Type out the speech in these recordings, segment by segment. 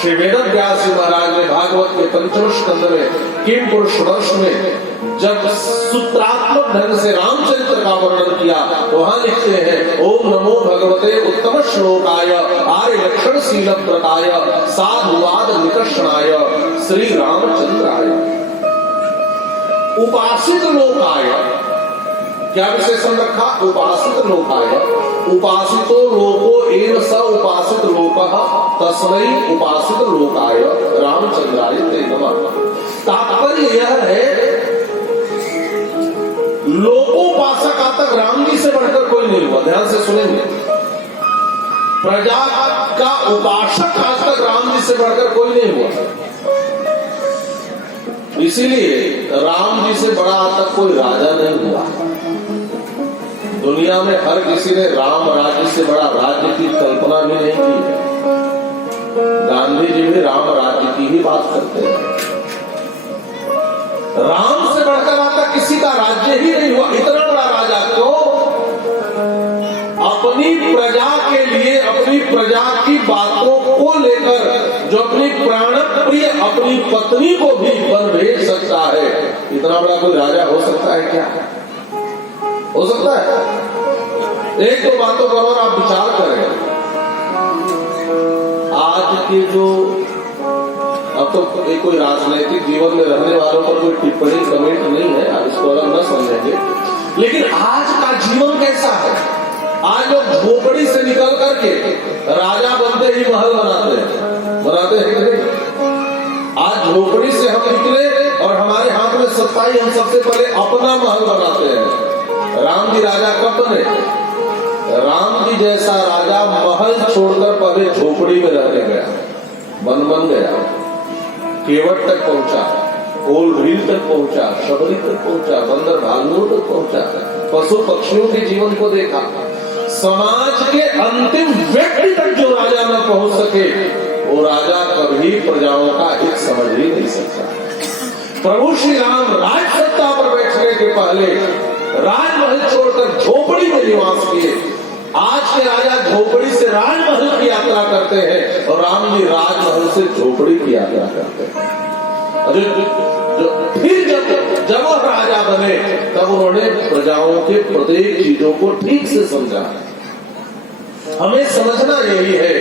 श्री वेद व्यास जी महाराज ने भागवत के पंचम स्कंद में किम पुरुष वर्ष में जब सूत्रात्मक ढंग से रामचरित्र का वर्णन किया वहां लिखते हैं ओम नमो भगवते उत्तम श्लोकाय आर्य लक्षण शील व्रताय साधुवाद निकर्षणाय श्री रामचंद्राय। उपासित लोकाय क्या विशेषण रखा? उपासित लोकाय। उपासितो लोको एव स उपासित लोकः तस्मै उपासित लोकाय रामचंद्राय ते नमः। तात्पर्य यह है लोकोपासक आज तक राम जी से बढ़कर कोई नहीं हुआ। ध्यान से सुनेंगे, प्रजा का उपासक आज तक राम जी से बढ़कर कोई नहीं हुआ। इसीलिए राम जी से बड़ा आज तक कोई राजा नहीं हुआ। दुनिया में हर किसी ने राम राज्य से बड़ा राज्य की कल्पना भी नहीं की है। गांधी जी भी राम राज्य की ही बात करते हैं। राम से बढ़कर आज तक किसी का राज्य ही नहीं हुआ। इतना बड़ा राजा क्यों? अपनी प्रजा के लिए, अपनी प्रजा की बातों को लेकर जो अपनी प्राण प्रिय अपनी पत्नी को भी वन भेज सकता है, इतना बड़ा कोई राजा हो सकता है क्या? हो सकता है? एक दो बातों पर और आप विचार करें। आज के जो अब तो कोई राजनीतिक जीवन में रहने वालों पर कोई टिप्पणी कमेंट नहीं है, आप इसको अलग न समझेंगे, लेकिन आज का जीवन कैसा है? आज लोग झोपड़ी से निकल करके राजा बनते ही महल बनाते हैं कि नहीं? आज झोपड़ी से हम निकले और हमारे हाथ में सत्ताई, हम सबसे पहले अपना महल बनाते हैं। राम जी राजा कब बने? राम जी जैसा राजा महल छोड़कर पहले झोपड़ी में रहने गया, बन गया, केवट तक पहुंचा, ओल भील तक पहुंचा, शबरी तक पहुंचा, बंदर भालुओं तक पहुंचा, पशु पक्षियों के जीवन को देखा। समाज के अंतिम व्यक्ति तक जो राजा न पहुंच सके वो राजा कभी प्रजाओं का हित समझ ही नहीं सकता। प्रभु श्री राम राज सत्ता पर बैठने के पहले राजमहल छोड़कर झोपड़ी में निवास किए। आज के राजा झोपड़ी से राजमहल की यात्रा करते हैं और राम जी राजमहल से झोपड़ी की यात्रा करते हैं। फिर जब वो राजा बने तब उन्होंने प्रजाओं के प्रत्येक चीजों को ठीक से समझा। हमें समझना यही है,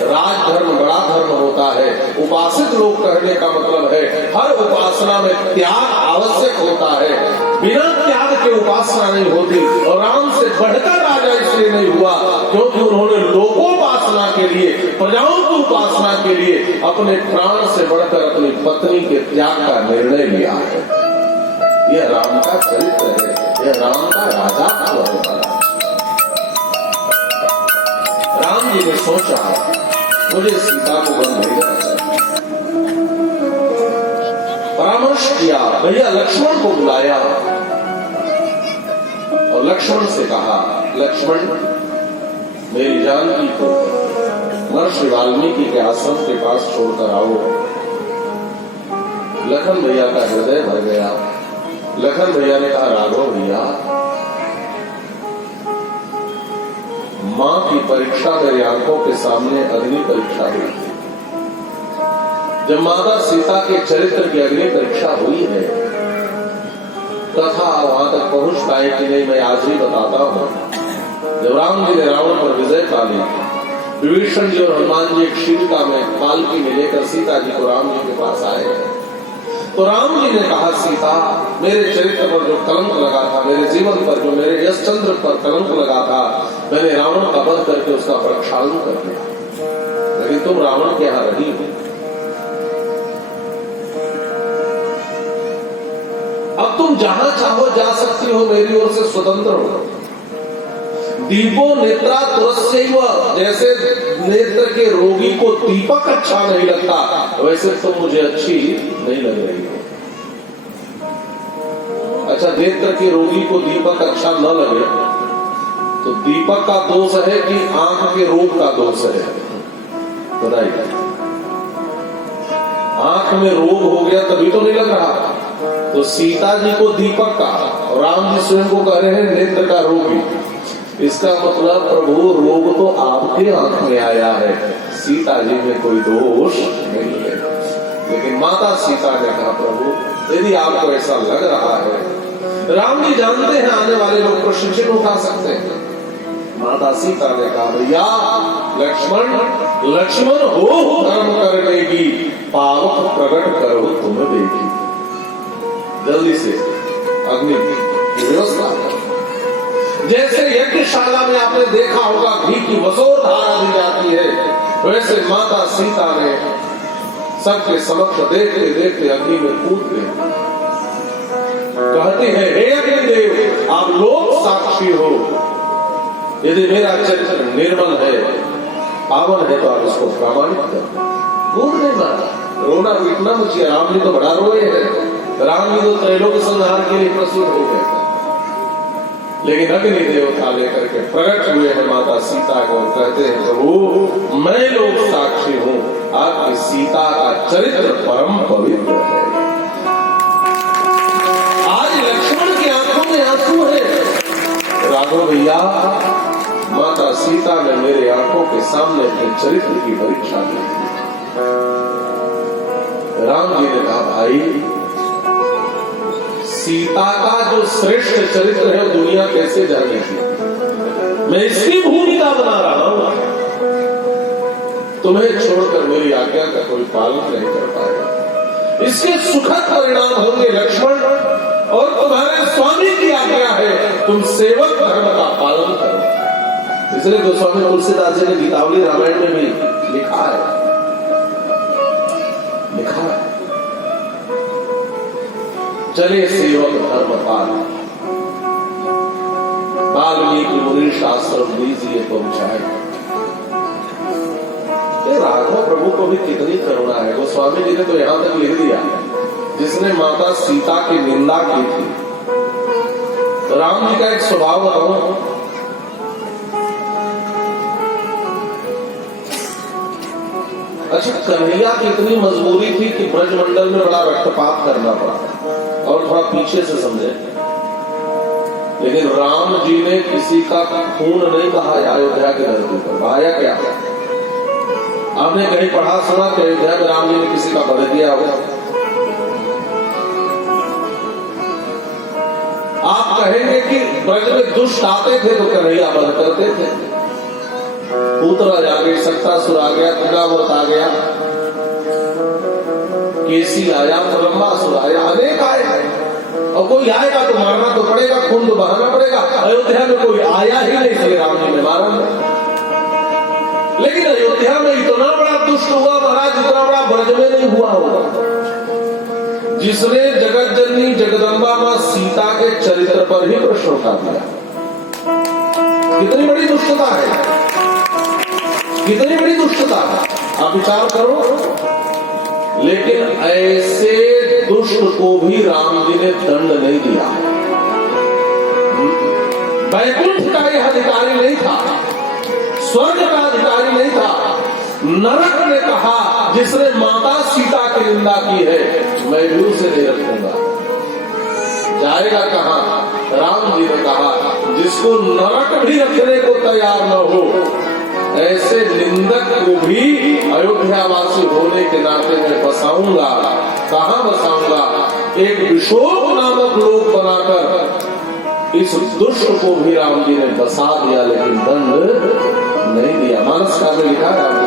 राजधर्म बड़ा धर्म होता है। उपासित लोग कहने का मतलब है हर उपासना में त्याग आवश्यक होता है। बिना त्याग के उपासना नहीं होती। और राम से बढ़कर राजा इसलिए नहीं हुआ क्योंकि उन्होंने लोकोपासना के लिए, प्रजाओं की उपासना के लिए अपने प्राण से बढ़कर अपनी पत्नी के त्याग का निर्णय लिया है। यह राम का चरित्र है, यह राम का राजा का होता है। राम जी ने सोचा मुझे सीता को वन भेजना चाहिए। परामर्श किया, भैया लक्ष्मण को बुलाया और लक्ष्मण से कहा, लक्ष्मण मेरी जानकी को महर्षि वाल्मीकि के आश्रम के पास छोड़कर आओ। लखन भैया का हृदय भर गया। लखन भैया ने कहा, राघव भैया मां की परीक्षा मेरी आंखों के सामने अग्नि परीक्षा हुई थी। जब माता सीता के चरित्र की अग्नि परीक्षा हुई है, कथा वहां तक पहुंच पाए कि नहीं मैं आज ही बताता हूं। जब राम जी ने रावण पर विजय पाली, विभीषण जी और हनुमान जी एक शीतका में पालकी में लेकर सीता जी को राम जी के पास आए, तो राम जी ने कहा, सीता मेरे चरित्र पर जो कलंक लगा था, मेरे जीवन पर जो मेरे यश चंद्र पर कलंक लगा था, मैंने रावण का वध करके उसका प्रक्षालन कर दिया, लेकिन तुम रावण के यहां रही हो। अब तुम जहां चाहो जा सकती हो, मेरी ओर से स्वतंत्र हो। दीपो नेत्रा तुरस्यैव, जैसे नेत्र के रोगी को दीपक अच्छा नहीं लगता, वैसे तुम मुझे अच्छी नहीं लग रही हो। अच्छा, नेत्र के रोगी को दीपक अच्छा न लगे तो दीपक का दोष है कि आंख के रोग का दोष है? बताइए। आंख में रोग हो गया तभी तो नहीं लग रहा। तो सीता जी को दीपक का, और राम जी स्वयं को कह रहे हैं नेत्र का रोगी। इसका मतलब प्रभु रोग तो आपके आंख में आया है, सीता जी में कोई दोष नहीं है। लेकिन माता सीता ने कहा प्रभु यदि आपको ऐसा लग रहा है, राम जी जानते हैं आने वाले लोग प्रशिक्षण उठा सकते हैं। माता सीता ने कहा भैया लक्ष्मण लक्ष्मण हो धर्म करने की पावक प्रकट करो तुम देखी। जल्दी से अग्नि की व्यवस्था करो। जैसे यज्ञशाला में आपने देखा होगा घी की वसोर धारा दी जाती है, वैसे माता सीता ने सबके समक्ष देखते देखते अग्नि में कूद गए। कहते हैं हे अग्निदेव आप लोग साक्षी हो, यदि मेरा चरित्र निर्मल है पावन है तो आप इसको प्रमाणित करो। कूद नहीं मारा, रोना पीटना मुझे। राम जी तो बड़ा रोए हैं, राम जी तो त्रैलोक संहार के लिए प्रस्तुत हो गए, लेकिन अग्नि देवता लेकर के प्रकट हुए हैं माता सीता को। कहते हैं प्रभु मैं लोग साक्षी हूँ आपकी सीता का चरित्र परम पवित्र है। आज लक्ष्मण की आंखों में आंसू है। राघव भैया माता सीता ने मेरे आंखों के सामने अपने चरित्र की परीक्षा दी। राम जी ने कहा भाई सीता का जो श्रेष्ठ चरित्र है दुनिया कैसे जानेगी, मैं इसकी भूमिका बना रहा हूं। तुम्हें छोड़कर मेरी आज्ञा का कोई पालन नहीं कर पाएगा। इसके सुखद परिणाम होंगे लक्ष्मण, और तुम्हारे स्वामी की आज्ञा है तुम सेवक धर्म का पालन करो। इसलिए गोस्वामी तुलसीदास जी ने गीतावली रामायण में भी लिखा है चले सेवक धर्म पाल, वाल्मीकि मुनि शास्त्र दीजिए पहुंचाए। राघव प्रभु को भी कितनी करुणा है। गोस्वामी जी ने तो यहां तक लिख दिया जिसने माता सीता की निंदा की थी। राम जी का एक स्वभाव बताऊं, अच्छा कन्हैया की इतनी मजबूरी थी कि ब्रजमंडल में बड़ा रक्तपात करना पड़ा, और थोड़ा पीछे से समझे। लेकिन राम जी ने किसी का खून नहीं बहाया अयोध्या की धरती पर। बहाया क्या? आपने कहीं पढ़ा सुना कि अयोध्या में राम जी ने किसी का वध किया हो? आप कहेंगे कि ब्रज में दुष्ट आते थे तो कन्हैया वध करते थे। पूतराज आ गई, सक्तासुर आ गया, तृणावर्त आ गया, केसी आया, प्रलंबासुर आया, अनेक आए। और कोई आएगा तो मारना तो पड़ेगा, खून तो बहाना पड़ेगा। अयोध्या में कोई आया ही नहीं, इसलिए राम जी ने मारा नहीं। लेकिन अयोध्या में इतना बड़ा दुष्ट हुआ महाराज, इतना बड़ा ब्रज में नहीं हुआ होगा, जिसने जगत जननी जगदम्बा मां सीता के चरित्र पर ही प्रश्न उठा दिया। कितनी बड़ी दुष्टता है, कितनी बड़ी दुष्टता है, आप विचार करो। लेकिन ऐसे दुष्ट को भी राम जी ने दंड नहीं दिया। वैकुंठ का यह अधिकारी नहीं था, स्वर्ग का अधिकारी नहीं था। नरक ने कहा जिसने माता सीता की निंदा की है मैं भी उसे नहीं रखूंगा। जाएगा कहां? राम जी ने कहा जिसको नरक भी रखने को तैयार न हो, ऐसे निंदक को भी अयोध्यावासी होने के नाते में बसाऊंगा। कहां बसाऊंगा? एक विशोक नामक लोक बनाकर इस दुष्ट को भी राम जी ने बसा दिया, लेकिन दंड नहीं दिया। मानस का में लिखा राम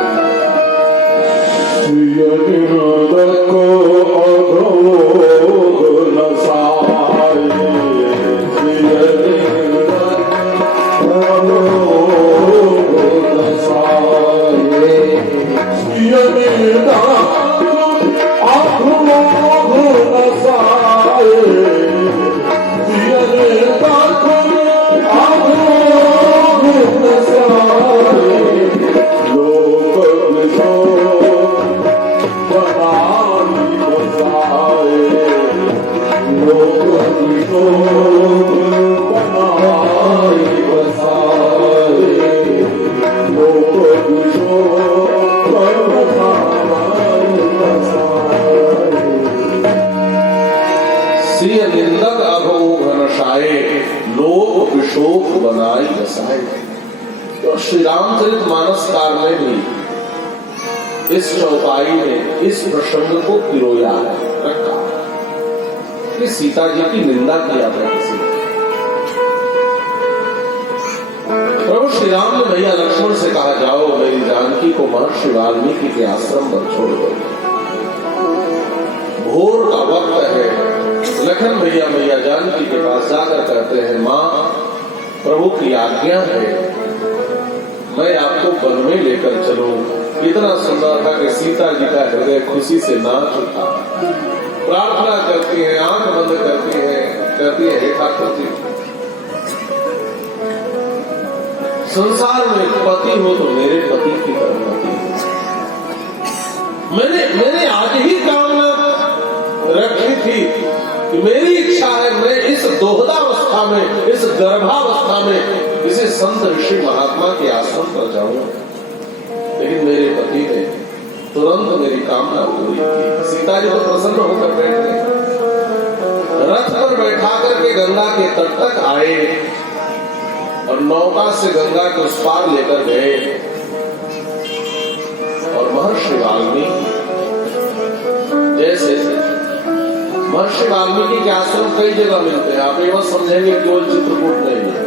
लोक विशोक बनाई बसाई। तो श्री रामचरित मानसकार में भी इस चौपाई में इस प्रसंग को पिरोया है, रखा कि सीता जी की निंदा किया था किसी ने। प्रभु श्री राम ने भैया लक्ष्मण से कहा, जाओ मेरी जानकी को महर्षि वाल्मीकि के आश्रम पर छोड़ दो। भोर का वक्त है। लखन भैया मैया जानकी के पास जाकर कहते हैं, माँ प्रभु की आज्ञा है, मैं आपको वन में लेकर चलूं। इतना सुंदर था कि सीता जी का हृदय खुशी से नाच उठा। प्रार्थना करती है, आंख बंद करती है, कहती है, हे ठाकुर जी, संसार में पति हो तो मेरे पति की तरह पति। मैंने आज ही कामना रखी थी कि मेरी इच्छा है मैं इस दोहदावस्था में, इस गर्भावस्था में किसी संत ऋषि महात्मा के आश्रम पर जाऊं, लेकिन मेरे पति ने तुरंत मेरी कामना पूरी की। सीता जी को प्रसन्न होकर बैठ गए, रथ पर बैठा करके गंगा के तट तक आए और नौका से गंगा के उस पार लेकर गए। और महर्षि वाल्मीकि, जैसे महर्षि वाल्मीकि के आश्रम कई जगह मिलते हैं, आप ये बात समझेंगे केवल चित्रकूट नहीं है।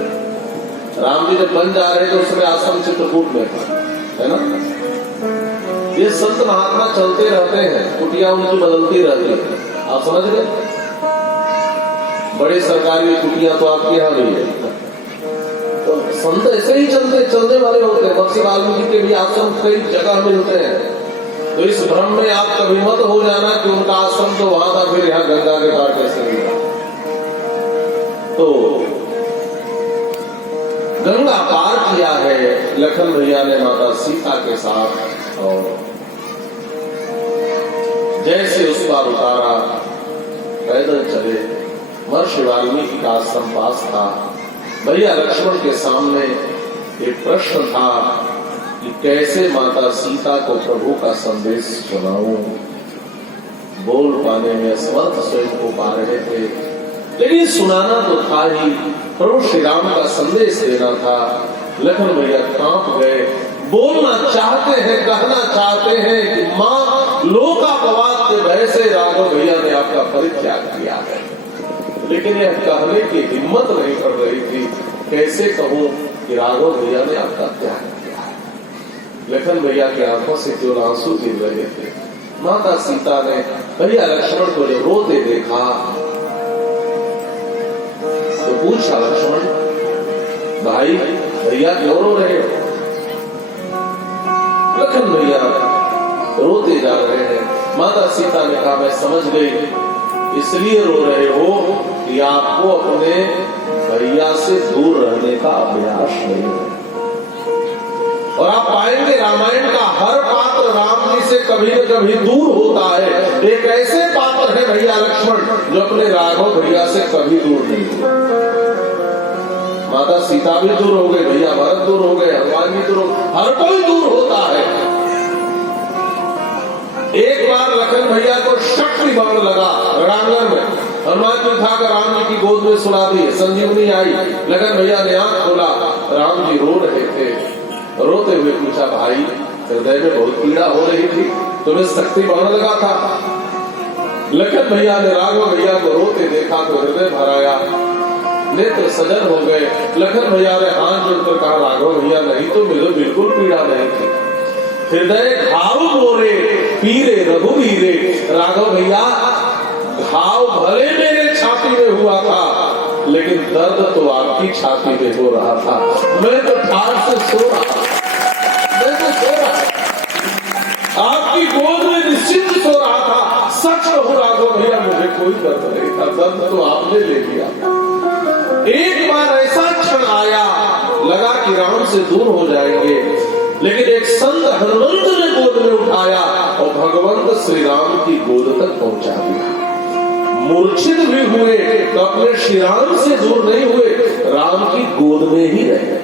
राम जी जब बन जा रहे तो उसमें आश्रम चित्रकूट में था, है ना। ये संत महात्मा चलते रहते हैं, कुटिया उनकी बदलती रहती है, आप समझ गए। बड़े सरकारी कुटिया तो आपके यहाँ नहीं है, तो संत ऐसे ही चलने वाले होते हैं। महर्षि वाल्मीकि के भी आश्रम कई जगह मिलते हैं। तो इस भ्रम में आप कभी मत हो जाना कि उनका आश्रम तो वहां था, फिर यहाँ गंगा के पार कैसे मिला। तो गंगा पार किया है लखन भैया ने माता सीता के साथ, और जैसे उस पार उतारा पैदल चले। महर्षि वाल्मीकि का आश्रम पास था। भैया लक्ष्मण के सामने एक प्रश्न था कि कैसे माता सीता को प्रभु का संदेश सुनाऊं। बोल पाने में असमर्थ स्वयं को पा रहे थे, लेकिन सुनाना तो था ही, प्रभु श्री राम का संदेश देना था। लखन भैया कांप गए, बोलना चाहते हैं, कहना चाहते हैं कि माँ लोकापवाद के भय से राघव भैया ने आपका परित्याग किया है, लेकिन यह कहने की हिम्मत नहीं कर रही थी। कैसे कहूं कि राघव भैया ने आपका त्याग किया है। लखन भैया की आंखों से केवल आंसू गिर रहे थे। माता सीता ने भैया लक्ष्मण को जब रोते देखा तो पूछा, लक्ष्मण भाई भैया क्यों रो रहे हो। लखन भैया रोते जा रहे हैं। माता सीता ने कहा, मैं समझ गई, इसलिए रो रहे हो कि आपको अपने भैया से दूर रहने का अभ्यास नहीं है। और आप पाएंगे रामायण का हर पात्र राम जी से कभी न कभी दूर होता है। एक ऐसे पात्र है भैया लक्ष्मण जो अपने राघव भैया से कभी दूर नहीं हुए। माता सीता भी दूर हो गए, भैया भरत दूर हो गए, हनुमान भी दूर हो गए, हर कोई दूर होता है। एक बार लखन भैया को शक्ति बाण लगा रणांगन में, हनुमान जी उठाकर राम जी की गोद में सुला दी, संजीवनी आई। लखन भैया ने आंख खोला, राम जी रो रहे थे। रोते हुए पूछा, भाई हृदय में बहुत पीड़ा हो रही थी, तुम्हें शक्ति बाण लगा था। लखन भैया ने राघव भैया को रोते देखा तो हृदय भराया, नेत्र सजन हो गए। लखन भैया ने हाथ जोड़कर कहा, राघव भैया नहीं तो मुझे बिल्कुल पीड़ा नहीं थी। हृदय घाव मोरे पीरे रघुवीरे। राघव भैया घाव भले मेरे छाती में हुआ था, लेकिन दर्द तो आपकी छाती में हो रहा था। मैं तो ठाठ से सो रहा था, मैं तो सो रहा था, आपकी गोद में निश्चिंत सो रहा था। सच कहूं राघव भैया, मुझे कोई दर्द नहीं था, दर्द तो आपने ले लिया। एक बार ऐसा क्षण आया, लगा कि राम से दूर हो जाएंगे, लेकिन एक संत हनुमंत ने गोद में उठाया और भगवंत श्री राम की गोद तक पहुंचा दिया। मूर्छित भी हुए तो अपने श्री राम से दूर नहीं हुए, राम की गोद में ही रहे।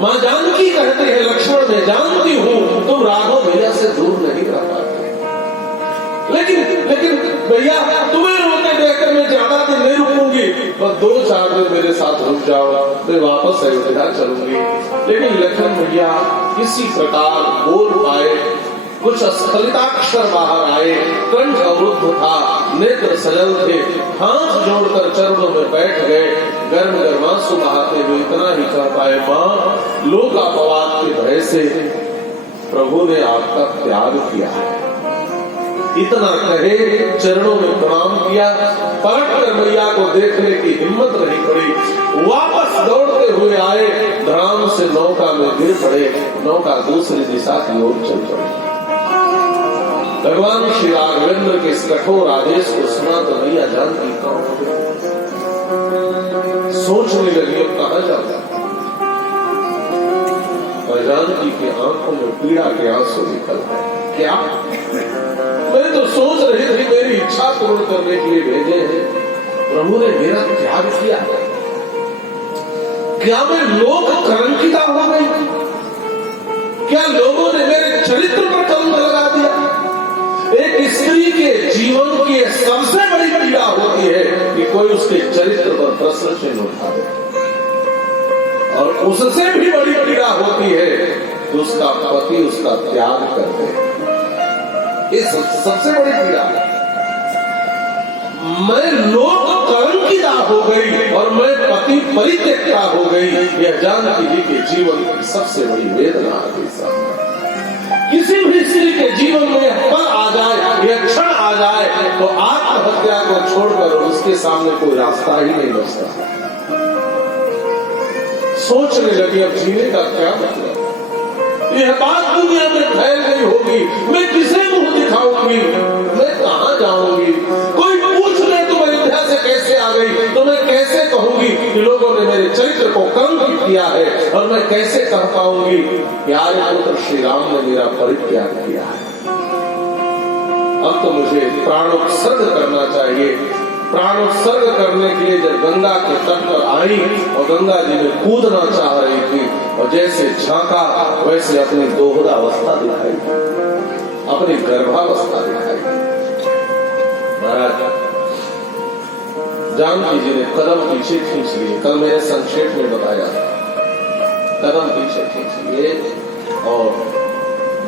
मां जानकी कहते हैं, लक्ष्मण मैं जानती हूं तुम राघव भैया से दूर नहीं रह पाते। लेकिन भैया तुम्हें रोते देखकर मैं ज्यादा दिन नहीं रुकूंगी, बस 2-4 दिन मेरे साथ रुक जाओ, मैं वापस अयोध्या चलूंगी। लेकिन लखन भैया किसी प्रकार बोल पाए, कुछ स्खलिताक्षर बाहर आए, कंठ अवरुद्ध था, नेत्र सजल थे, हाथ जोड़कर चरणों में बैठ गए, गर्म गर्मांसु बहाते हुए इतना ही कह पाए, मां लोक अपवाद के भय से प्रभु ने आपका त्याग किया है। इतना कहे चरणों में प्रणाम किया, पलट कर मैया को देखने की हिम्मत नहीं पड़ी, वापस दौड़ते हुए आए, धड़ाम से नौका में गिर पड़े, नौका दूसरी दिशा की ओर चल पड़ी। भगवान श्री राघवेंद्र के इस कठोर आदेश को सुना तो मैया जानकी कौन हो गई, सोचने लगी अब कहा जाता। जानकी की आंखों में पीड़ा के आंसू निकल गए। क्या मैं तो सोच रही थी मेरी इच्छा पूर्ण करने के लिए भेजे हैं, प्रभु ने मेरा त्याग किया, क्या मैं लोक कलंकिता हो गई, क्या लोगों ने मेरे चरित्र पर कलंक लगा दिया। एक स्त्री के जीवन की सबसे बड़ी पीड़ा होती है कि कोई उसके चरित्र पर प्रश्न चिन्ह उठा दे, और उससे भी बड़ी पीड़ा होती है कि उसका पति उसका त्याग कर दे। ये सबसे बड़ी पीड़ा है। मैं लोक कलंकिता हो गई और मैं पति परित्यक्ता हो गई, यह जानकी जी के जीवन की सबसे बड़ी वेदना है। किसी भी स्त्री के जीवन में यह पल आ जाए, यह क्षण आ जाए, तो आत्महत्या को छोड़कर उसके सामने कोई रास्ता ही नहीं बचता। सोचने लगी अब जीने का क्या मतलब, यह बात दुनिया में फैल गई होगी, मैं किसे मुंह दिखाऊंगी, मैं कहां जाऊंगी, कोई पूछ ले तुम अयोध्या से कैसे आ गई, तो मैं कैसे कहूंगी कि लोगों ने मेरे चरित्र को कलंकित किया है, और मैं कैसे कह पाऊंगी प्यारे पुत्र श्री राम ने मेरा परित्याग किया है। अब तो मुझे प्राणोत्सर्ग करना चाहिए। प्राणोत्सर्ग करने के लिए जब गंगा के तट पर आई और गंगा जी में कूदना चाह रही थी, और जैसे झांका वैसे अपनी दोहरावस्था दिखाई, अपनी गर्भावस्था दिखाई। महाराज जानकी जी ने कदम पीछे खींच लिए, कल मैंने संक्षेप में बताया, कदम पीछे खींच लिए और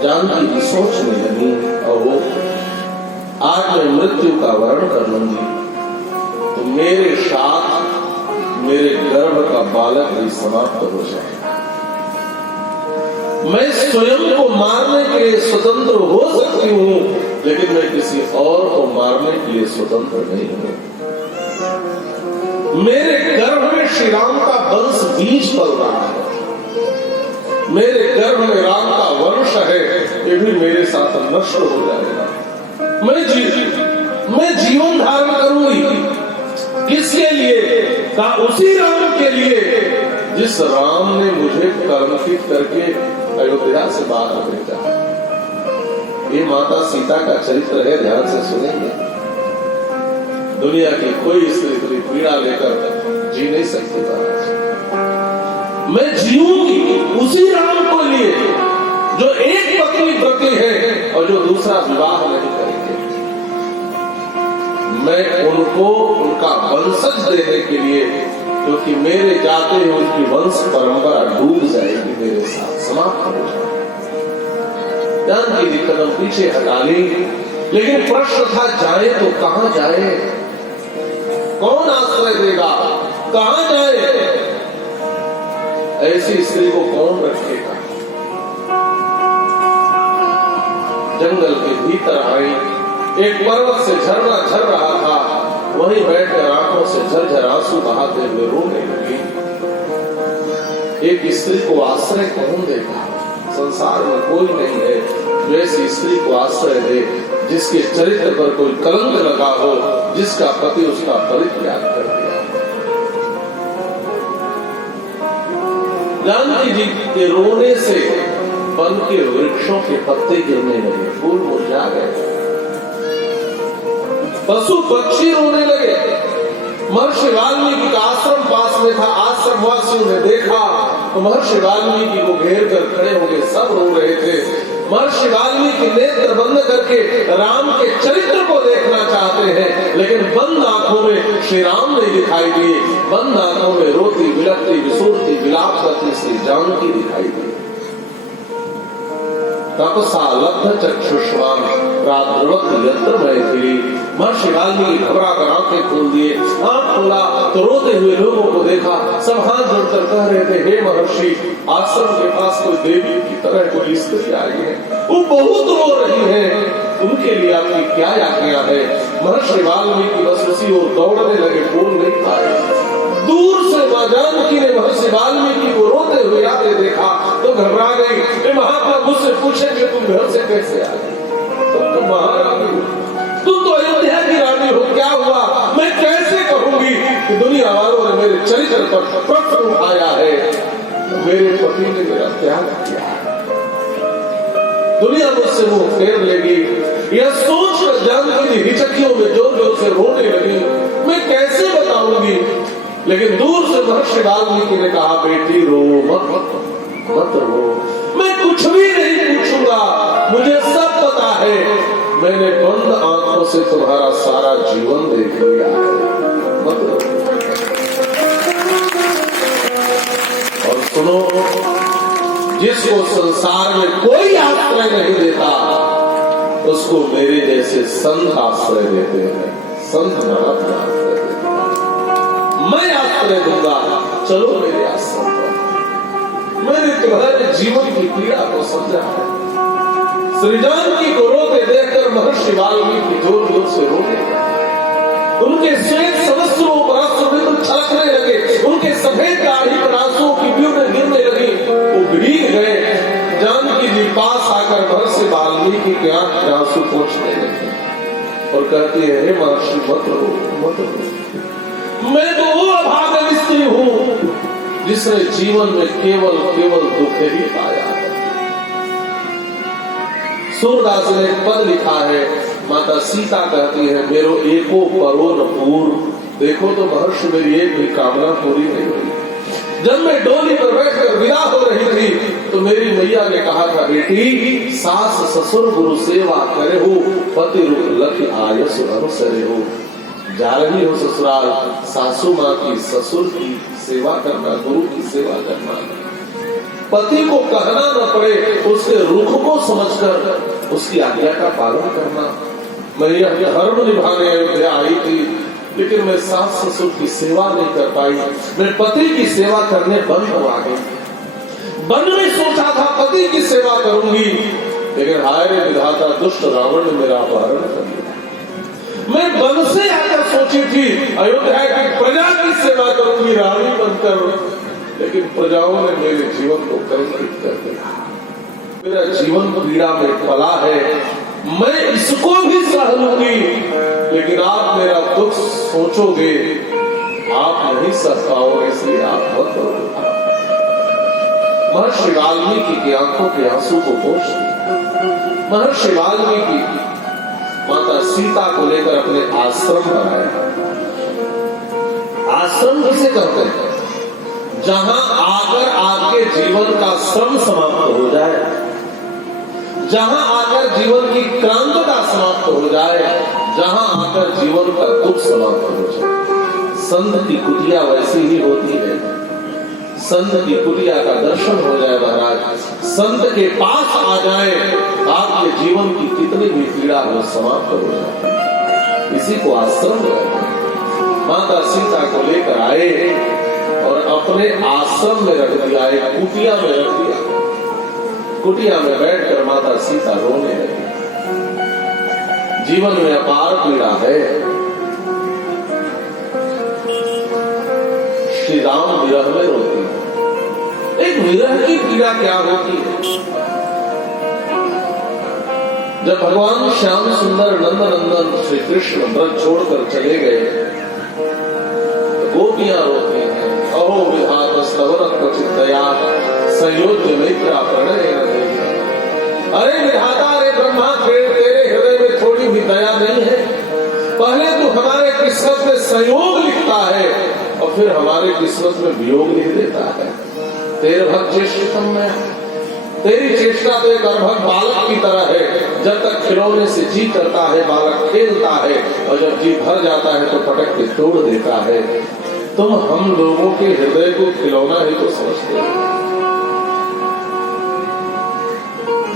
जानकी जी सोचने लगी, और वो आज मैं मृत्यु का वर्ण कर लूंगी तो मेरे साथ मेरे गर्भ का बालक भी समाप्त हो जाएगा। मैं स्वयं को मारने के लिए स्वतंत्र हो सकती हूँ, लेकिन मैं किसी और को मारने के लिए स्वतंत्र नहीं हूँ। मेरे गर्भ में श्री राम का वंश बीज पल रहा है, मेरे गर्भ में राम का वंश है, ये भी मेरे साथ नष्ट हो जाएगा। मैं जीवन धारण करूंगी किसके लिए? का उसी राम के लिए जिस राम ने मुझे कलंकित करके अयोध्या से बाहर भेजा। ये माता सीता का चरित्र है, ध्यान से सुनेंगे। दुनिया की कोई स्त्री इतनी पीड़ा लेकर जी नहीं सकती। मैं जीऊंगी उसी राम को लिए जो एक पत्नी व्रती है और जो दूसरा विवाह नहीं करेंगे। मैं उनको उनका वंशज देने के लिए, क्योंकि मेरे जाते ही उनकी वंश परंपरा डूब जाएगी, मेरे साथ समाप्त हो जाएगी। जानकी जी कदम पीछे हटा ली, लेकिन प्रश्न था जाए तो कहां जाए, कौन आश्रय देगा, कहां जाए? ऐसी स्त्री को कौन रखेगा? जंगल के भीतर आई, एक पर्वत से झरना झर रहा था, वहीं बैठकर आंखों से झरझर आंसू बहाते हुए रोने लगी। एक स्त्री को आश्रय कौन देगा? संसार में कोई नहीं है जो ऐसी स्त्री को आश्रय दे जिसके चरित्र पर कोई कलंक लगा हो, जिसका पति उसका परित्याग कर दिया। जानकी जी के रोने से वन के वृक्षों के पत्ते गिरने लगे, फूल मुरझा गए, पशु पक्षी रोने लगे। महर्षि वाल्मीकि का आश्रम पास में था, आश्रम वासियों ने देखा तो महर्षि वाल्मीकि को घेर कर खड़े हो गए, सब रो रहे थे। महर्षि वाल्मीकि नेत्र बंद करके राम के चरित्र को देखना चाहते हैं, लेकिन बंद आंखों में श्री राम नहीं दिखाई दिए। बंद आंखों में रोती बिलखती विसूरती विलाप करती श्री जानकी दिखाई दी। तपसा लब्ध चक्षुष्मान रात्रवत यत्र मैथिली। महर्षि वाल्मीकि घबरा कर आंखें खोल दिए। आंख खोला तो रोते हुए लोगों को देखा। सब हाथ जोड़कर कह रहे थे, हे महर्षि, आश्रम के पास कोई देवी की तरह कोई स्त्री आई है, वो बहुत रो रही है, उनके लिए आपकी क्या आज्ञा है? महर्षि वाल्मीकि बस उसी ओर दौड़ने लगे, बोल नहीं पाए। दूर से मां जानकी ने महर्षि वाल्मीकि को रोते हुए आते देखा तो घबरा गई। महात्मा मुझसे पूछे कि तुम घर से कैसे आ गई? तुम महारानी हो, तुम तो अयोध्या की रानी हो, क्या हुआ? मैं कैसे कहूंगी कि दुनिया वालों ने मेरे चरित्र पर प्रश्न उठाया है, मेरे पति ने मेरा त्याग किया है, दुनिया मुझसे मुंह फेर लेगी। यह सोचकर जानकी जी हिचकियों में जोर जोर से रोने लगी। मैं कैसे बताऊंगी? लेकिन दूर से महर्षि वाल्मीकि ने कहा, बेटी रो मत रो, मैं कुछ भी नहीं पूछूंगा, मुझे सब पता है, मैंने बंद आंखों से तुम्हारा सारा जीवन देख लिया है, मत रो। और सुनो, जिसको संसार में कोई आश्रय नहीं देता उसको मेरे जैसे संत आश्रय देते हैं। संत महात्मा आश्रय देते हैं। मैं आश्रय दूंगा, चलो मेरे आश्रम पर। मैंने तुम्हारे जीवन की पीड़ा को समझा है। श्री जानकी को रोते देखकर महर्षि वाल्मीकि जोर जोर से रोने लगे। उनके श्वेत सहस्रों पर अश्रुबिंदु छलकने लगे, उनके सफेद दाढ़ी पर आंसुओं की बूंदें गिरने लगी। वो भीग गए। जानकी जी पास आकर महर्षि वाल्मीकि के आंख के आंसू पोंछने लगे और कहती है, हे महर्षि मत रो, मत रो, मैं तो वो अभागन स्त्री हूँ जिसने जीवन में केवल दुख ही पाया है। सूरदास ने पद लिखा है, माता सीता कहती है, मेरो एको परो न पूर्व। देखो तो महर्षि, मेरी एक भी कामना पूरी नहीं हुई। जब मैं डोली पर बैठकर विदा हो रही थी तो मेरी मैया ने कहा था, बेटी सास ससुर गुरु सेवा करे हो, पति रुक लख आयस अनुसरे हो। जा रही हो ससुराल, सासू माँ की ससुर की सेवा करना, गुरु की सेवा करना, पति को कहना न पड़े, उसके रुख को समझकर उसकी आज्ञा का पालन करना। मैं यह धर्म निभाने अयोध्या आई थी, लेकिन मैं सास ससुर की सेवा नहीं कर पाई। मैं पति की सेवा करने वन हो आ गई। वन में सोचा था पति की सेवा करूंगी, लेकिन हाय रे विधाता, दुष्ट रावण ने मेरा अपहरण कर लिया। मैं वन से आकर सोची थी अयोध्या की प्रजा की सेवा करूंगी रानी बनकर, लेकिन प्रजाओं ने मेरे जीवन को कलंकित कर दिया। मेरा जीवन पीड़ा में पला है, मैं इसको भी सह लूंगी, लेकिन आप मेरा दुख सोचोगे, आप नहीं सह पाओगे, इसलिए आप मत करो। महर्षि वाल्मीकि की आंखों के आंसू को पोंछ दिया। महर्षि वाल्मीकि माता सीता को लेकर अपने आश्रम पर आए। आश्रम किसे कहते हैं? जहां आकर आपके जीवन का श्रम समाप्त हो जाए, जहां आकर जीवन की क्रांतिता समाप्त हो जाए, जहां आकर जीवन का दुख समाप्त हो जाए। संत की कुटिया वैसी ही होती है। संत की कुटिया का दर्शन हो जाए महाराज, संत के पास आ जाए, आपके जीवन की कितनी भी पीड़ा हो समाप्त हो जाए। इसी को आश्रम कहते हैं। माता सीता को लेकर आए और अपने आश्रम में रख दिया, एक कुटिया में रख दिया। कुटिया में बैठकर माता सीता रोने लगी। जीवन में अपार पीड़ा है। श्री राम विरह में रोती है। एक विरह की पीड़ा क्या होती है? जब भगवान श्याम सुंदर नंदन श्री कृष्ण व्रत छोड़कर चले गए तो गोपियां रोती हैं, अहो विधाता स्तवन क्वचित दया संयोज्य मित्रा प्रणय न देहि। अरे विधाता, अरे ब्रह्मा, तेरे हृदय में थोड़ी भी दया नहीं है? पहले तो हमारे किस्मत में संयोग लिखता है और फिर हमारे किस्मत में वियोग लिख देता है। तेरे भक्त ज्येष्ठतम में तेरी चेष्टा तो एक अर्भक बालक की तरह है। जब तक खिलौने से जी करता है बालक खेलता है, और जब जी भर जाता है तो पटक के तोड़ देता है। तुम हम लोगों के हृदय को खिलौना ही तो समझते हो।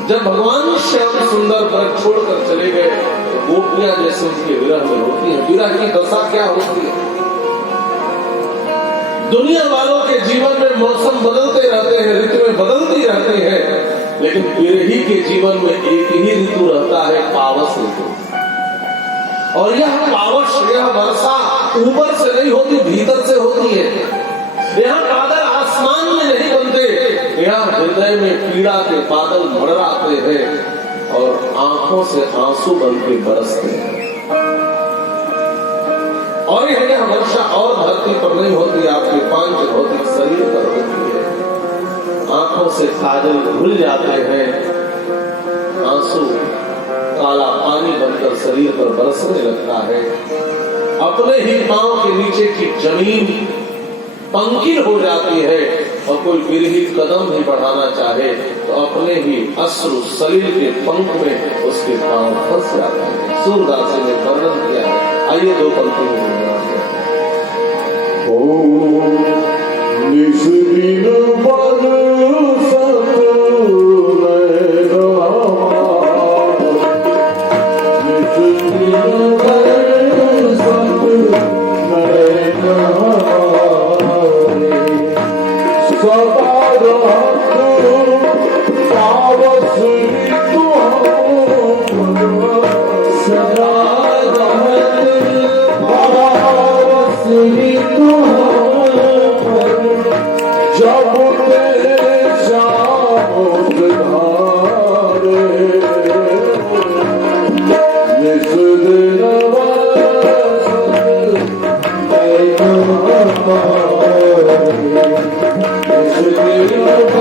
जब भगवान श्याम सुंदर पर छोड़कर चले गए तो गोपियां जैसे उनके विरह में होती है। विरह की दशा क्या होती है? दुनिया वालों के जीवन में मौसम बदलते रहते हैं, ऋतुएं बदलती रहती हैं, लेकिन विरही के जीवन में एक ही ऋतु रहता है, पावस ऋतु। और यह पावस, यह वर्षा ऊपर से नहीं होती, भीतर से होती है। यहाँ बादल आसमान में नहीं बनते, यहाँ हृदय में पीड़ा के बादल मंडराते हैं और आंखों से आंसू बन के बरसते हैं। और यह वर्षा और धरती पर नहीं होती, आपके पांच भौतिक शरीर पर होती है। आंखों से काजल धुल जाते हैं, आंसू काला पानी बनकर शरीर पर बरसने लगता है। अपने ही पांव के नीचे की जमीन पंकिल हो जाती है, और कोई विरही कदम भी बढ़ाना चाहे तो अपने ही अश्रु शरीर के पंख में उसके पांव फंस जाते हैं। सूरदास ने वर्णन किया है। आइए दो पंक्ति में निज दिन बरसत नैना, निज दिन बरसत नैना, सदा रहत पावस ऋतु, सदा रहत पावस ऋतु, जब तेरे श्याम धारे, निज दिन बरसत नैना, निज दिन बरसत नैना।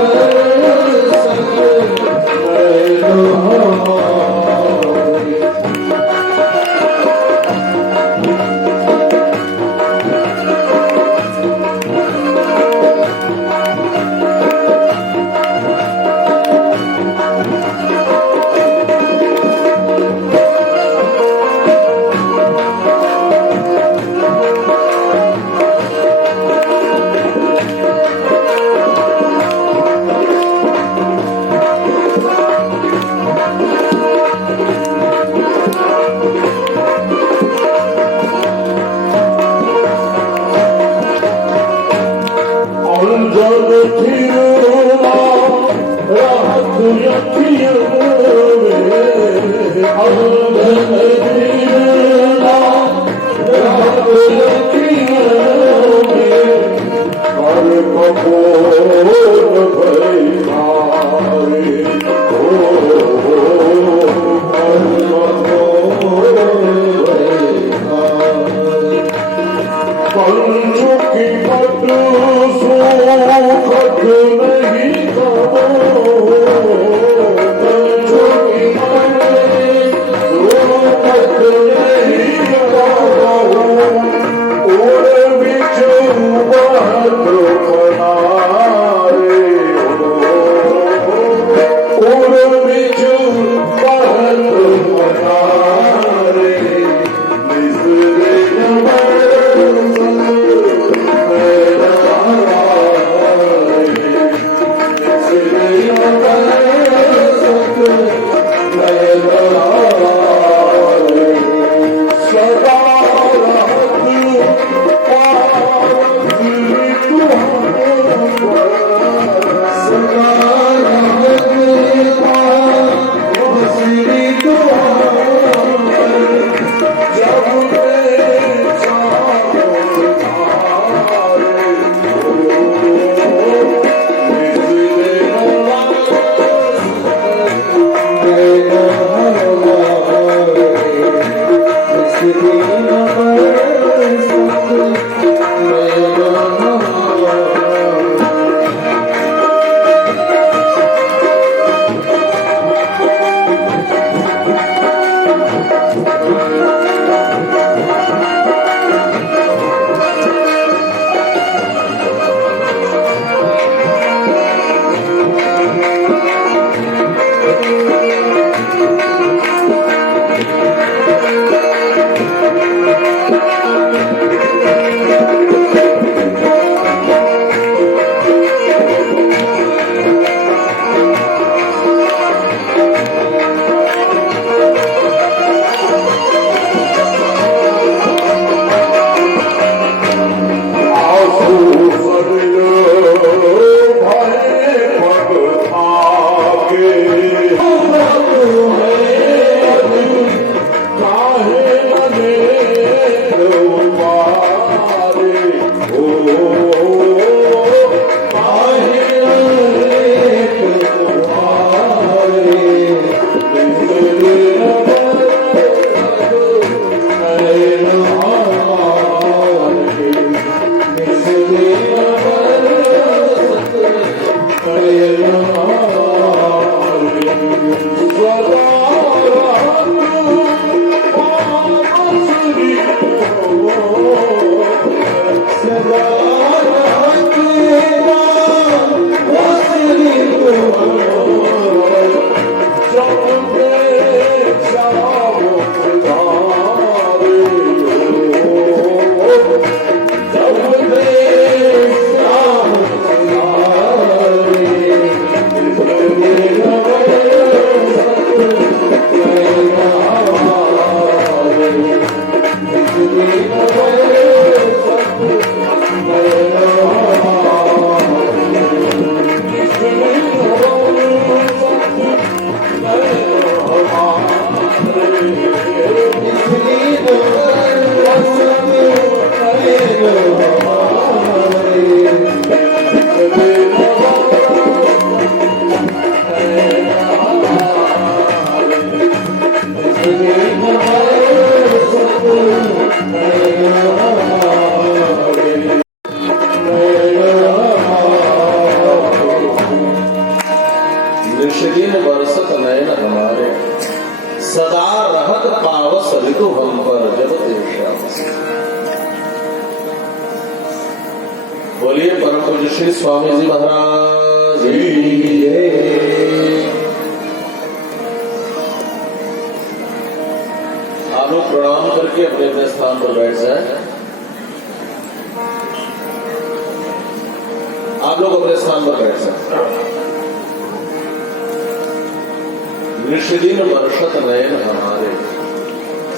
Hare निष्दिन बरसत नयन हमारे, सदा रहत पावस ऋतु हम पर जब तेरे श्याम से। बोलिए परम पूज्य श्री स्वामी जी महाराज की जय। आप लोग प्रणाम करके अपने अपने स्थान पर बैठ जाए। आप लोग अपने स्थान पर बैठ जाए। निष्दिन वर्षत नयन हमारे,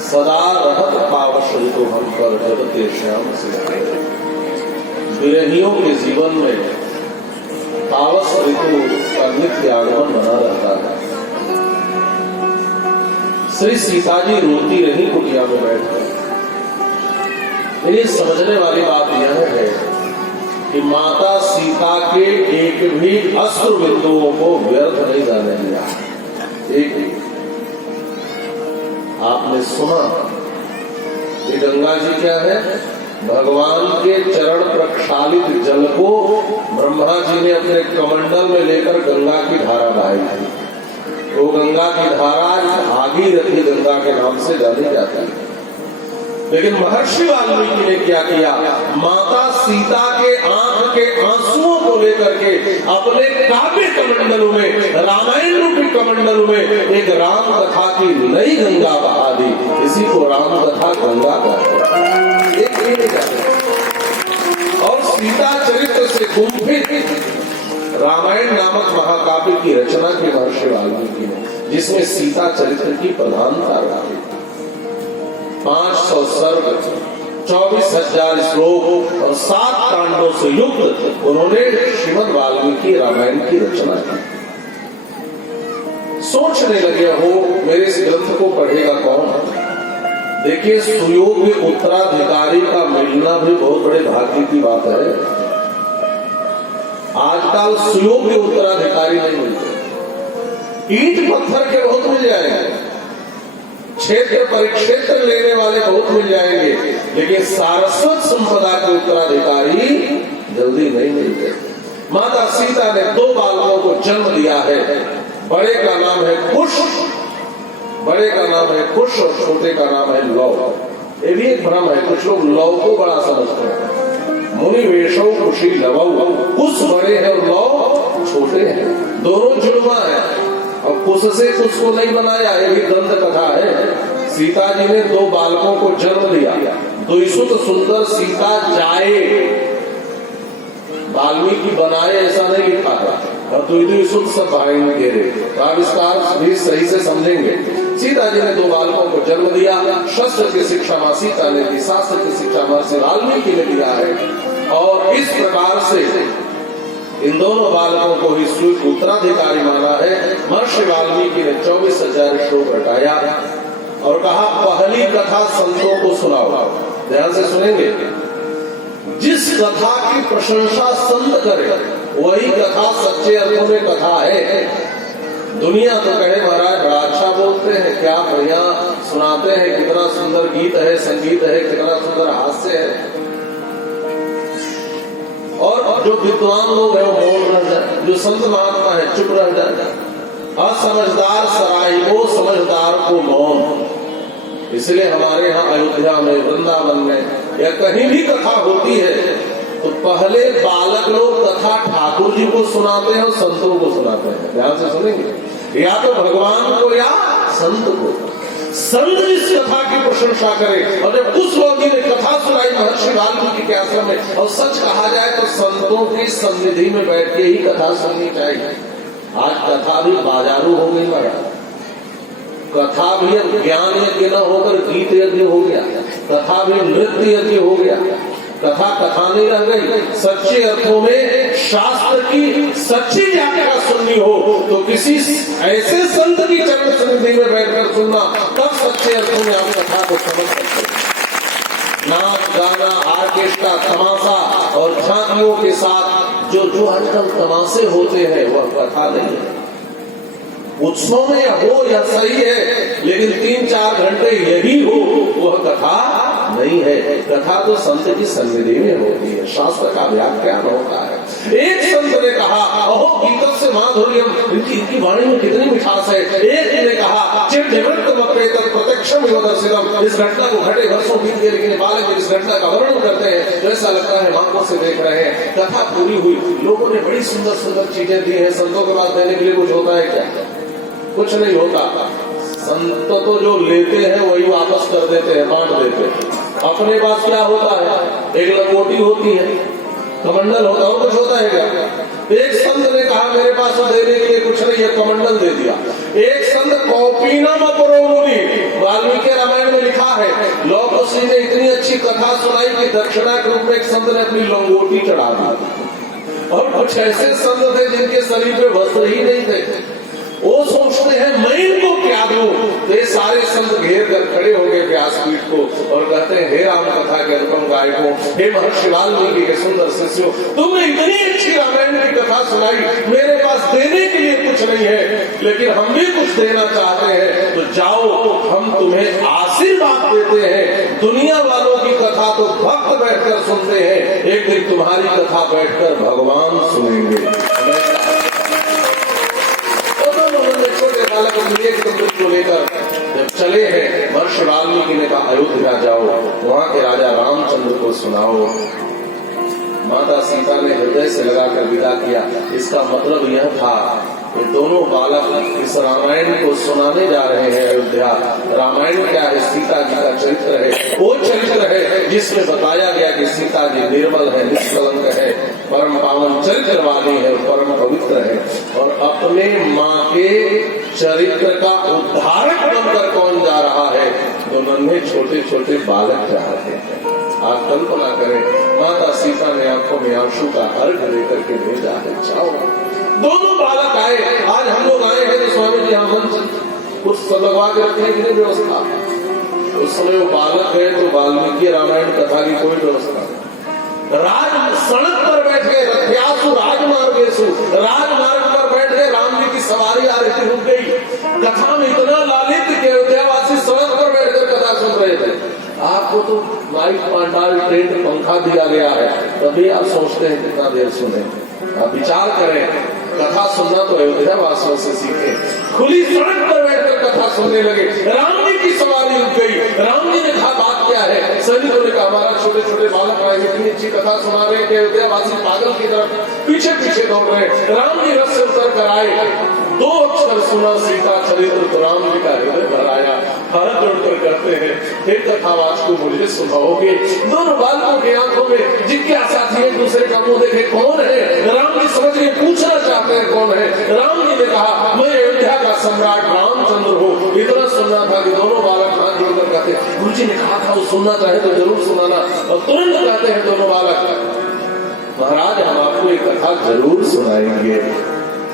सदा रहत पावस ऋतु हम पर जब तेरे श्याम से। विरहियों के जीवन में पावस ऋतु का नित्य आगमन बना रहता है। श्री सीता जी रोती रही कुटिया में बैठकर। ये समझने वाली बात यह है कि माता सीता के एक भी अश्रु बिंदुओं को व्यर्थ नहीं जाने दिया। एक आपने सुना कि गंगा जी क्या है? भगवान के चरण प्रक्षालित जल को ब्रह्मा जी ने अपने कमंडल में लेकर गंगा की धारा बहाई थी। वो गंगा की धारा भागीरथी गंगा के नाम से जानी जाती है। लेकिन महर्षि वाल्मीकि ने क्या किया? माता सीता के आंख के आंसुओं को लेकर के अपने काव्य कमंडलों में, रामायण रूपी कमंडलों में एक राम कथा की नई गंगा बहा दी। इसी को राम कथा गंगा कहते हैं। और सीता चरित्र से कुंभित रामायण नामक महाकाव्य की रचना की महर्षि वाल्मीकि ने, जिसमें सीता चरित्र की प्रधानता रही। 500 सर्ग, 24,000 श्लोक और 7 कांडों से युक्त उन्होंने श्रीमद् वाल्मीकि रामायण की रचना की। सोचने लगे हो मेरे इस ग्रंथ को पढ़ेगा कौन? देखिए, सुयोग्य उत्तराधिकारी का मिलना भी बहुत बड़े भाग्य की बात है। आजकल सुयोग्य उत्तराधिकारी नहीं मिलते। ईंट पत्थर के बहुत मिल जाएंगे, क्षेत्र परिक्षेत्र लेने वाले बहुत मिल जाएंगे, लेकिन सारस्वत संपदा के उत्तराधिकारी जल्दी नहीं मिलते। माता सीता ने 2 बालकों को जन्म दिया है। बड़े का नाम है कुश, बड़े का नाम है कुश और छोटे का नाम है लव। ये भी एक भ्रम है, कुछ लोग लव को बड़ा समझते हैं। मुनि वेशो कुशी लवौ, कुश बड़े हैं और लव छोटे हैं, दोनों जुड़वा है। और कुश से कुश को नहीं बनाया, ये भी दंत कथा है। सीता जी ने 2 बालकों को जन्म दिया। दुईसुत सुंदर सीता जाए, वाल्मीकि बनाए ऐसा नहीं लिखा था। और दुईसुत सब भाई कह रहे, तो आप इसका भी सही से समझेंगे। सीता जी ने 2 बालकों को जन्म दिया। शस्त्र की शिक्षा मां सीता ने दी, शास्त्र की शिक्षा महर्षि वाल्मीकि ने दिया है। और इस प्रकार से इन दोनों बालकों को ही उत्तराधिकारी माना है। महर्षि वाल्मीकि ने 24,000 श्लोक रटाया और कहा, पहली कथा संतों को सुनाओ। ध्यान से सुनेंगे। जिस कथा की प्रशंसा संत करे वही कथा सच्चे अर्थों में कथा है। दुनिया तो कहे महाराज बड़ा अच्छा बोलते हैं, क्या बढ़िया सुनाते हैं, कितना सुंदर गीत है, संगीत है, कितना सुंदर हास्य है। और जो विद्वान लोग हैं वो मौन रह जाए, जो संत महात्मा है चुप रह जाए। असमझदार सराय को, समझदार को मौन। इसलिए हमारे यहाँ अयोध्या में, वृंदावन में या कहीं भी कथा होती है तो पहले बालक लोग कथा ठाकुर जी को सुनाते हैं और संतों को सुनाते हैं। ध्यान से सुनेंगे, या तो भगवान को या संत को। संत जिस कथा की प्रशंसा करे, और जब उस लोग ने कथा सुनाई महर्षि वाल्मीकि के आश्रम में, और सच कहा जाए तो संतों की सन्निधि में बैठ के ही कथा सुननी चाहिए। आज कथा भी बाजारू हो गई महाराज। कथा भी अब ज्ञान यज्ञ न होकर गीत यज्ञ हो गया, कथा भी नृत्य यज्ञ हो गया। कथा कथा नहीं रह गई। सच्चे अर्थों में शास्त्र की सच्ची व्याख्या सुननी हो तो किसी ऐसे संत की चरण सन्निधि में बैठकर सुनना, तब सच्चे अर्थों में आप कथा को समझ सकते हैं। नाच गाना, आर्केस्ट्रा, तमाशा और झांकियों के साथ जो आजकल तमाशे होते हैं वह कथा नहीं है। उत्सव में हो या सही है, लेकिन 3-4 घंटे यही हो वह कथा नहीं है। कथा तो संत की सन्निधि में होती है, शास्त्र का व्याख्यान होता है। एक संत ने कहा अहो गीत से माधुर्यम, इनकी वाणी में कितनी मिठास है। एक ने कहा प्रत्यक्षम इस घटना को घटे वर्षों बीत गए, लेकिन बालक इस घटना का वर्णन करते हैं तो ऐसा लगता है आंखों से देख रहे हैं। कथा पूरी हुई, लोगों ने बड़ी सुंदर सुंदर चीजें दी हैं। संतों के पास देने के लिए कुछ होता है क्या? कुछ नहीं होता। संत तो जो लेते हैं वही वापस कर देते हैं, बांट देते हैं। अपने पास क्या होता है? एक लंगोटी होती है, कमंडल होता है, कुछ होता है क्या? एक संत ने कहा मेरे पास तो देने के लिए कुछ नहीं है, कमंडल दे दिया। एक संत कौपीनम अपरोमुनि, वाल्मीकि रामायण में लिखा है, लौह कुशी ने इतनी अच्छी कथा सुनाई कि दक्षिणा के रूप में एक संत ने अपनी लंगोटी चढ़ा दी। और कुछ ऐसे संत थे जिनके शरीर में वस्त्र ही नहीं थे, वो सोचते हैं मैं इनको क्या दूं। तो ये सारे संत घेर कर खड़े होंगे व्यासपीठ को और कहते हैं हे राम कथा के अनुपम गायकों, हे महर्षि वाल्मीकि के सुंदर शिष्यों, तुमने इतनी अच्छी रामायण की कथा सुनाई, मेरे पास देने के लिए कुछ नहीं है, लेकिन हम भी कुछ देना चाहते हैं, तो जाओ हम तुम्हें आशीर्वाद देते हैं। दुनिया वालों की कथा तो भक्त बैठकर सुनते हैं, एक दिन तुम्हारी कथा बैठकर भगवान सुनेंगे। छोटे बालक को लेकर जब चले हैं, महर्षि वाल्मीकि ने कहा अयोध्या जाओ, वहां के राजा रामचंद्र को सुनाओ। माता सीता ने हृदय से लगाकर विदा किया। इसका मतलब यह था कि दोनों बालक इस रामायण को सुनाने जा रहे हैं अयोध्या। रामायण क्या है? सीता जी का चरित्र है, वो चरित्र है जिसमें बताया गया कि सीता जी निर्मल है, निष्कलंक है, परम पावन चरित्र वाली है, परम पवित्र है। और अपने माँ के चरित्र का उद्धारक बनकर कौन जा रहा है? तो नन्हे छोटे छोटे बालक जा रहे हैं। आप कल्पना करें, माता सीता ने आंखों में आंसू का अर्घ लेकर के भेजा है, जाओ। दोनों बालक आए। आज हम लोग आए हैं तो स्वामी जी हम कुछ लगवा के रखने की व्यवस्था। उस समय वो बालक है तो वाल्मीकि रामायण कथा की कोई व्यवस्था नहीं। राज सड़क पर बैठ गए, रथ्यासु राजमार्गेसु, राजमार्ग पर बैठ गए। राम जी की सवारी आ रही थी, रुक गई। कथा में इतना लालित कि अयोध्यावासी सड़क पर बैठ कर कथा सुन रहे थे। आपको तो लाइट पांडाल टेंट पंखा दिया गया है, तभी आप सोचते हैं कितना देर सुने। आप विचार करें, कथा सुनना तो अयोध्या वासियों से सीखे। खुली सड़क पर बैठकर कथा सुनने लगे। राम जी की सवारी रुक गई। राम जी ने कहा बात क्या है? सैनिकों ने कहा हमारा छोटे छोटे बालक आए, इतनी अच्छी कथा सुना रहे कि अयोध्यावासी पागल की तरफ पीछे पीछे दौड़ रहे। राम जी रथ से उतर कर आए, 2 अक्षर सुना सीता चरित्र, तो राम जी का हृदय भर आया। हाथ जोड़कर कहते हैं हे कथावाच को मुझे सुनाओगे? दोनों बालकों की आंखों में जिज्ञासा थी, एक दूसरे का मुंह देखे कौन है। राम जी समझ के पूछना चाहते हैं कौन है। राम जी ने कहा मैं अयोध्या का सम्राट रामचंद्र हूँ। इतना सुनना था कि दोनों बालक हाथ जोड़कर कहते, गुरु जी ने कहा था वो सुनना चाहे तो जरूर सुनाना। और तुरंत कहते हैं दोनों बालक, महाराज हम आपको एक कथा जरूर सुनाएंगे।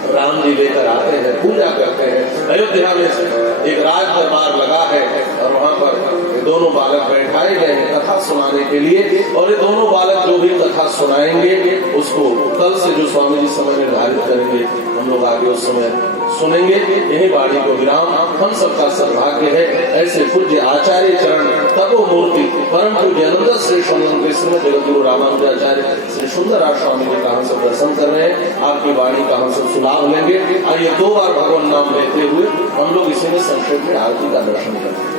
राम जी लेकर आते हैं, पूजा करते हैं। अयोध्या में एक राज दरबार लगा है और वहाँ पर ये दोनों बालक बैठाए गए हैं कथा सुनाने के लिए। और ये दोनों बालक जो भी कथा सुनाएंगे उसको कल से जो स्वामी जी समय निर्धारित करेंगे, हम लोग आगे उस समय सुनेंगे। यही वाणी को विराम। हम सबका सौभाग्य है ऐसे पूज्य आचार्य चरण तपो मूर्ति परम पूज्य अनंत श्रेष्ठ श्रीमद जगतगुरु रामानुजाचार्य श्री सुंदर स्वामी जी का हम सब दर्शन कर रहे हैं। आपकी वाणी का हम सब सुलाभ लेंगे। आइए 2 बार भगवान नाम लेते हुए हम लोग इसी में संक्षेप में आरती का दर्शन करें।